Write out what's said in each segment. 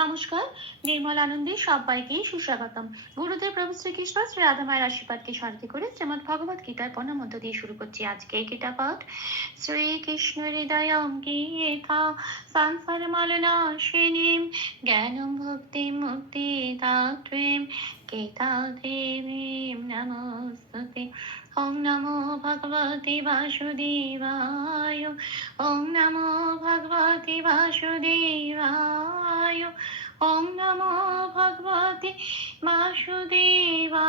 নমস্কার, নির্মল আনন্দে সবাইকে সুস্বাগতম। গুরুদেব প্রভু শ্রীকৃষ্ণ শ্রী রাধা মায়ের আশীর্বাদকে শান্তি করে শ্রীমদ ভগবত গীতার পণ্য মধ্য দিয়ে শুরু করছি আজকে গীতা পাঠ। শ্রীকৃষ্ণ হৃদয়ম গীতা সংসার শ্রেণীম জ্ঞান ভক্তি মুক্তি দাত্রীম দেবীম নমস্তুতে ওম নমো ভগবতে বাসুদেবায় ওম নমো ভগবতে বাসুদেবায় ওম নমো ভগবতে বাসুদেবায়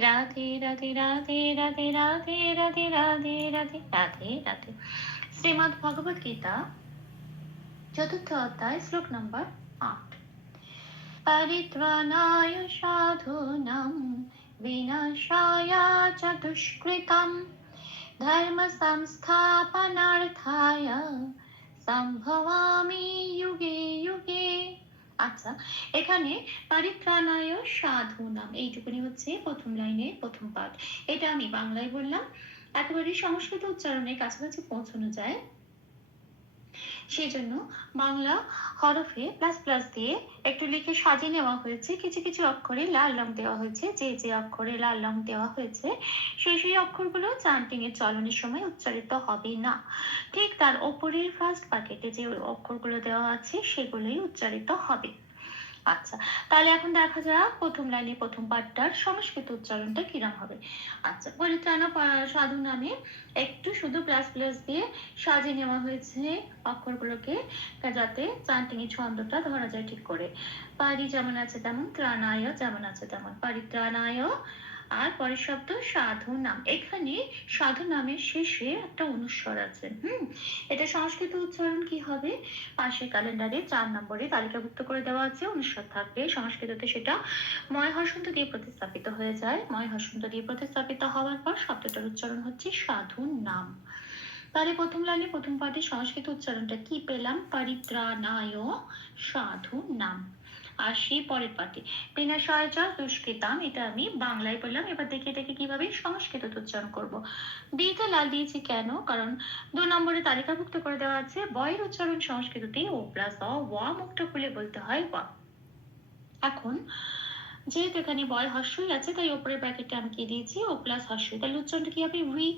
রাধে রাধে রাধে রাধে রাধে রাধে রাধে রাধে রাধে রাধে ভগবত গীতা চতুর্থ অধ্যায় শ্লোক নম্বর আট পরিত্রাণায় সাধুনাম विनाशाय च दुष्कृतं ধর্মসংস্থাপনার্থায় সম্ভবামি যুগে যুগে আচ্ছা এখানে পরিত্রাণায় সাধু নাম এইটুকুনি হচ্ছে প্রথম লাইনের প্রথম পাঠ এটা আমি বাংলায় বললাম একেবারে সংস্কৃত উচ্চারণের কাছাকাছি পৌঁছানো যায় সেই জন্য বাংলা হরফে প্লাস প্লাস দিয়ে একটু লিখে সাজিয়ে নেওয়া হয়েছে। কিছু কিছু অক্ষরে লাল রং দেওয়া হয়েছে। যে যে অক্ষরে লাল রং দেওয়া হয়েছে, সেই সেই অক্ষরগুলো চান্টিং এর চলনের সময় উচ্চারিত হবে না। ঠিক তার ওপরের ফার্স্ট প্যাকেটে যে অক্ষরগুলো দেওয়া আছে, সেগুলোই উচ্চারিত হবে। আচ্ছা তাহলে এখন দেখা যাক প্রথম লাইনে প্রথম পাঠটার সংস্কৃত উচ্চারণটা কিরম হবে। আচ্ছা পরিত্রাণ সাধু নামে? একটু শুধু প্লাস প্লাস দিয়ে সাজিয়ে নেওয়া হয়েছে অক্ষরগুলোকে যাতে চান্টিং ছন্দটা ধরা যায় ঠিক করে। পারি যেমন আছে তেমন, ত্রাণায় যেমন আছে তেমন। পারিত্রাণায় আর পরের শব্দ সাধু নাম। এখানে সাধু নামের শেষে একটা অনুস্বর আছে, হুম? এটা সংস্কৃত উচ্চারণ কি হবে? পাশে ক্যালেন্ডারে চার নম্বরে তালিকাভুক্ত করে দেওয়া আছে, অনুস্বর থাকবে। সংস্কৃততে সেটা ময় হসন্ত দিয়ে প্রতিস্থাপিত হয়ে যায়। ময় হসন্ত দিয়ে প্রতিস্থাপিত হওয়ার পর শব্দটার উচ্চারণ হচ্ছে সাধু নাম। তাহলে প্রথম লাইনে, প্রথম পাঠে সংস্কৃত উচ্চারণটা কি পেলাম? পরিত্রাণায় সাধু নাম। আসি পরের পাতে বিনাশয় চ দুষ্কৃতাম, এটা আমি বাংলায় বললাম এবার দেখি এটাকে কীভাবে সংস্কৃত উচ্চারণ করব। ডিতে লাল দিয়েছি কেন? কারণ দু নম্বরে তালিকাভুক্ত করে দেওয়া আছে, বয়ের উচ্চারণ সংস্কৃততে ও প্লাস অ ওয়া মুক্ত খুলে বলতে হয় ওয়া। এখন যেহেতু এখানে বয় হর্ষই আছে, তাই ওপরের আমি কি দিয়েছি? ও প্লাস হর্ষই তাহলে উচ্চারণটা কি হবে? ভি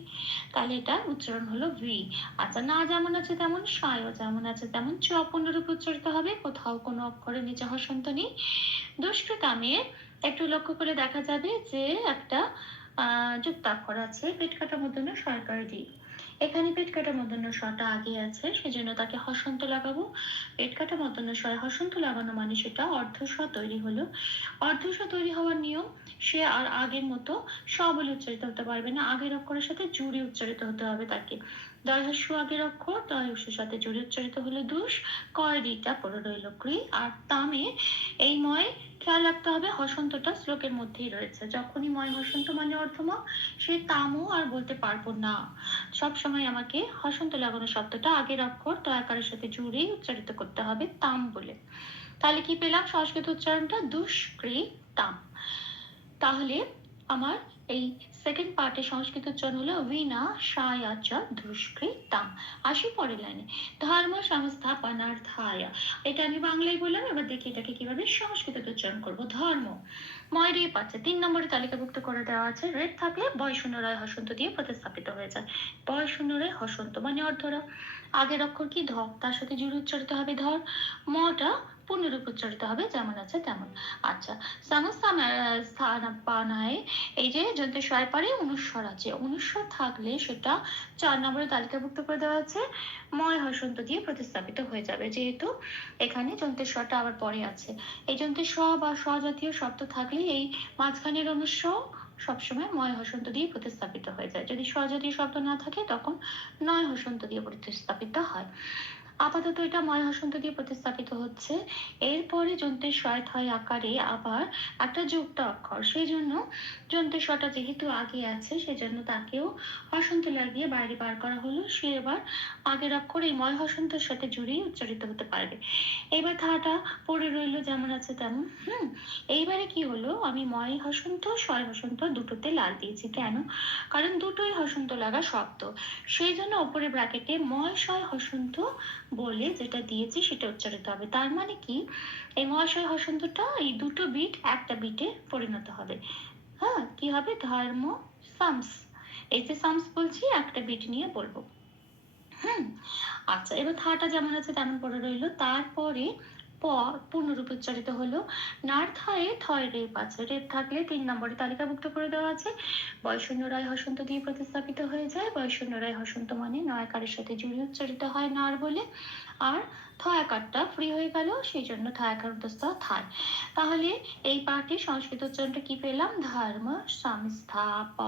তাহলে এটা উচ্চারণ হলো ভি আচ্ছা না যেমন আছে তেমন সায়ও যেমন আছে তেমন, চ পুনরূপে উচ্চারিত হবে, কোথাও কোনো অক্ষরের নিচে হসন্ত নেই। দুষ্কৃতামের একটু লক্ষ্য করে দেখা যাবে যে একটা যুক্তাক্ষর আছে, পেট কাটা মতন সরকার এখানে পেট কাটা মদন্য স্বটা আগে আছে, সেজন্য তাকে হসন্ত লাগাবো। পেট কাটা মদন্য স্বয় হসন্ত লাগানো মানে সেটা অর্ধ অর্ধস্ব তৈরি হলো। অর্ধ অর্ধস্ব তৈরি হওয়ার নিয়ম, সে আর আগের মতো সবলে উচ্চারিত হতে পারবে না। আগের অক্ষরের সাথে জুড়ে উচ্চারিত হতে হবে তাকে। দয়হস্য আগের অক্ষর সাথে দুষ কয় রইল ক্রি, আর তামে এই ময় খেয়াল রাখতে হবে, হসন্তটা শ্লোকের মধ্যেই রয়েছে। যখনই ময় হসন্ত মানে অর্থমা সে তামও আর বলতে পারব না। সব সময় আমাকে হসন্ত লাগানো শব্দটা আগের অক্ষর দয়াকারের সাথে জুড়েই উচ্চারিত করতে হবে, তাম বলে। তাহলে কি পেলাম? সংস্কৃত উচ্চারণটা দুষ্কৃতাম। তাহলে আমার এই সেকেন্ড পার্টে সংস্কৃত উচ্চারণ হলো উইনা সায়াচ দুষ্কৃতাম আসি পরের লাইনে। ধর্ম সংস্থাপনার্থায় এটা আমি বাংলায় বললাম, এবার দেখি এটাকে কীভাবে সংস্কৃত উচ্চারণ করব। ধর্ম। ময় রেপ আছে তিন নম্বরে তালিকাভুক্ত করে দেওয়া আছে। রেড থাকলে বয় শূন্য রায় হসন্ত দিয়ে প্রতিস্থাপিত হয়ে যায়। বয় শূন্য রায় হসন্ত মানে অর্ধরা। আগের অক্ষর কি ধ? তার সাথে জুড়ে উচ্চারিত হবে ধর। মটা পূর্ণরূপ উচ্চারিত হবে যেমন আছে তেমন। আচ্ছা স্থানায় এই যে যন্ত্রের সয় পারে অনুস্বর আছে। অনুস্বর থাকলে সেটা চার নম্বরে তালিকাভুক্ত করে দেওয়া আছে। ময় হসন্ত দিয়ে প্রতিস্থাপিত হয়ে যাবে, যেহেতু এখানে যন্ত্রের স্বরটা আবার পরে আছে। এই যন্ত্রের স বা স্বজাতীয় শব্দ থাকলে এই মাঝখানের অনুস্বর সবসময় ময় হসন্ত দিয়ে প্রতিস্থাপিত হয়ে যায়। যদি স্বজাতীয় শব্দ না থাকে, তখন নয় হসন্ত দিয়ে প্রতিস্থাপিত হয়। আপাতত এটা ময় হসন্ত দিয়ে প্রতিস্থাপিত হচ্ছে। এরপরে যন্ত্রের শয় থয় আকারে আবার একটা যুক্ত অক্ষর। সেই জন্য যন্ত্রের শটা যেহেতু আগে আছে, সেজন্য তাকেও হসন্ত লাগিয়ে বাইরে বার করা হলো। সে এবার আগের অক্ষর এই ময় হসন্তের সাথে জুড়েই উচ্চারিত হতে পারবে। এবার ধাটা পড়ে রইল, যেমন আছে তেমন। হুম? এইবারে কি হলো? আমি ময় হসন্ত শয় হসন্ত দুটোতে লাল দিয়েছি। কেন? কারণ দুটোই হসন্ত লাগা শব্দ সেই জন্য ওপরে ব্র্যাকেটে ময় শয় হসন্ত বলে যেটা দিয়েছি সেটা উচ্চারিত হবে। তার মানে কি? এই মহাশয় হসন্তটা এই দুটো বিট একটা বিটে পরিণত হবে। হ্যাঁ কি হবে? ধর্ম সামস। এই যে সামস বলছি, একটা বিট নিয়ে বলব। হুম আচ্ছা এবার থাটা যেমন আছে তেমন পড়ে রইল। তারপরে প পূর্ণরূপে উচ্চারিত হলো, নার থায়ে, থয় রেপ আছে রেপ থাকলে তিন নম্বরে তালিকাভুক্ত করে দেওয়া আছে। বয়শূন্য রায় হসন্ত দিয়ে প্রতিস্থাপিত হয়ে যায়। বয়শূন্য রায় হসন্ত মানে নয়াকারের সাথে জুড়ে উচ্চারিত হয় নার বলে। আর থয়াকারটা ফ্রি হয়ে গেল, সেই জন্য থয়াকার উদ্যস্ত থায়। তাহলে এই পাঠে সংস্কৃত উচ্চারণটা কি পেলাম? ধর্ম সংস্থাপ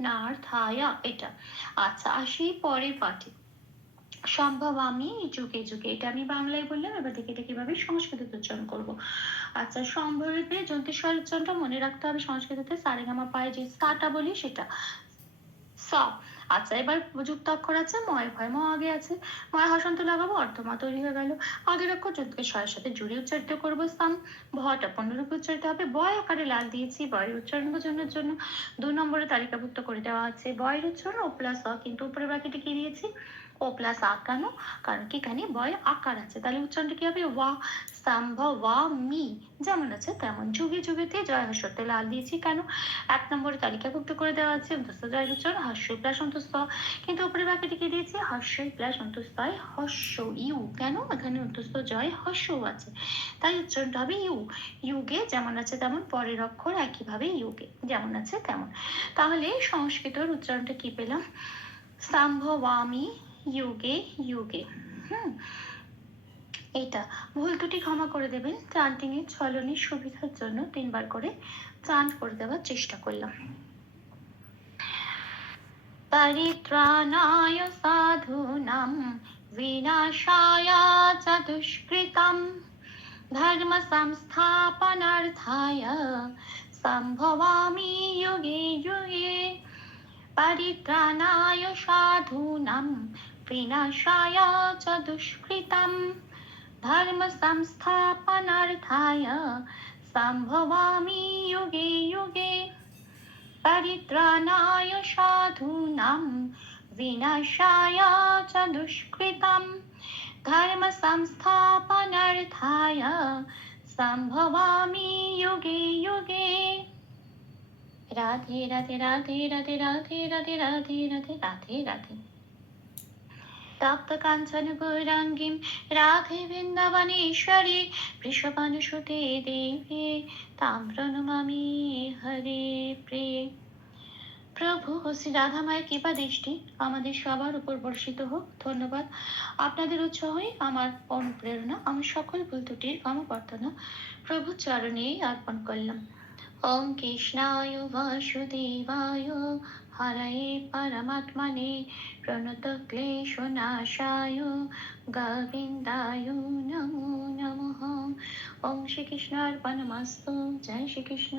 নার থায়া এটা। আচ্ছা আসি পরের পাঠে। সম্ভব আমি যুগে যুগে। এটা আমি বাংলায় বললাম, এবার দেখে এটা কীভাবে সংস্কৃত উচ্চারণ করব। আচ্ছা সম্ভবতে যন্ত্রস্বর উচ্চারণটা মনে রাখতে হবে সংস্কৃততে। সারেগামা পায়ে যে সাটা বলি সেটা। স। আচ্ছা এবার যুক্ত অক্ষর আছে, ময় ভয়, ম আগে আছে। ময় হসন্ত লাগাবো অর্ধমা তৈরি হয়ে গেল। আগের অক্ষর যুক্তকে ছয়ের সাথে জুড়ে উচ্চারিত করব স্থান। ভটা পণ্যরূপে উচ্চারিত হবে। বয় আকারে লাল দিয়েছি বয়ের উচ্চারণ বোঝানোর জন্য। দুই নম্বরে তালিকাভুক্ত করে দেওয়া আছে। বয়ের উচ্চারণ ও প্লাস অ, কিন্তু উপরে ব্র্যাকেটে কি দিয়েছি? ও প্লাস আ কেন কারণ কি এখানে বয় আকার আছে। তাহলে উচ্চারণটা কি হবে? ওয়া, স্তম্ভ, ওয়া, মি, যেমন আছে তেমন। যুগে যুগেতে জয় হর্ষতে লাল দিয়েছি কেন? এক নম্বরে তালিকাভুক্ত করে দেওয়া আছে অন্তস্থ জয় উচ্চারণ হর্ষ প্লাস অন্তস্থ। কিন্তু উপরে ব্র্যাকেটে কি দিয়েছি হর্ষ প্লাস অন্তস্থয় হর্ষ ইউ। কেন? এখানে অন্তস্থ জয় হর্ষ আছে। তাই উচ্চারণটা হবে ইউ। ইউগে যেমন আছে তেমন, পরের অক্ষর একইভাবে ইউগে যেমন আছে তেমন। তাহলে সংস্কৃতর উচ্চারণটা কি পেলাম? সম্ভবামি যুগে যুগে হুম এটা ভুল ত্রুটি ক্ষমা করে দেবেন চান্টিংয়ের ছলনের সুবিধার জন্য তিনবার করে চান্ট করে দেওয়ার চেষ্টা করলাম परित्राणाय साधूनां विनाशाय च दुष्कृतं धर्मसंस्थापनार्थाय सम्भवामि युगे युगे परित्राणाय साधूनां विनाशाय च दुष्कृतं धर्मसंस्थापनार्थाय सम्भवामि युगे युगे परित्राणाय साधूनां विनाशाय च दुष्कृतं धर्मसंस्थापनार्थाय सम्भवामि युगे युगे রাধে রাধে রাধে রাধে রাধে রাধে রাধে রাধে রাধে রাধে তপ্ত কাঞ্চন গৌরাঙ্গীম রাধে বৃন্দাবনেশ্বরী, বৃষভানুসুতে দেবী তাম প্রণমামি হরে প্রিয়ে। প্রভু, শ্রী রাধা মায়ের কৃপা দৃষ্টি আমাদের সবার উপর বর্ষিত হোক। ধন্যবাদ। আপনাদের উৎসাহই আমার অনুপ্রেরণা, আমি সকল ভুল ত্রুটির ক্ষমা প্রার্থনা প্রভু চরণে অর্পণ করলাম। ওম কৃষ্ণায় বাসুদেবায়। হরয়ে পরমাত্মনে প্রণত ক্লেশনাশায়। গোবিন্দায় নমো নমঃ। ওম শ্রীকৃষ্ণ অর্পণমস্তু জয় শ্রীকৃষ্ণ।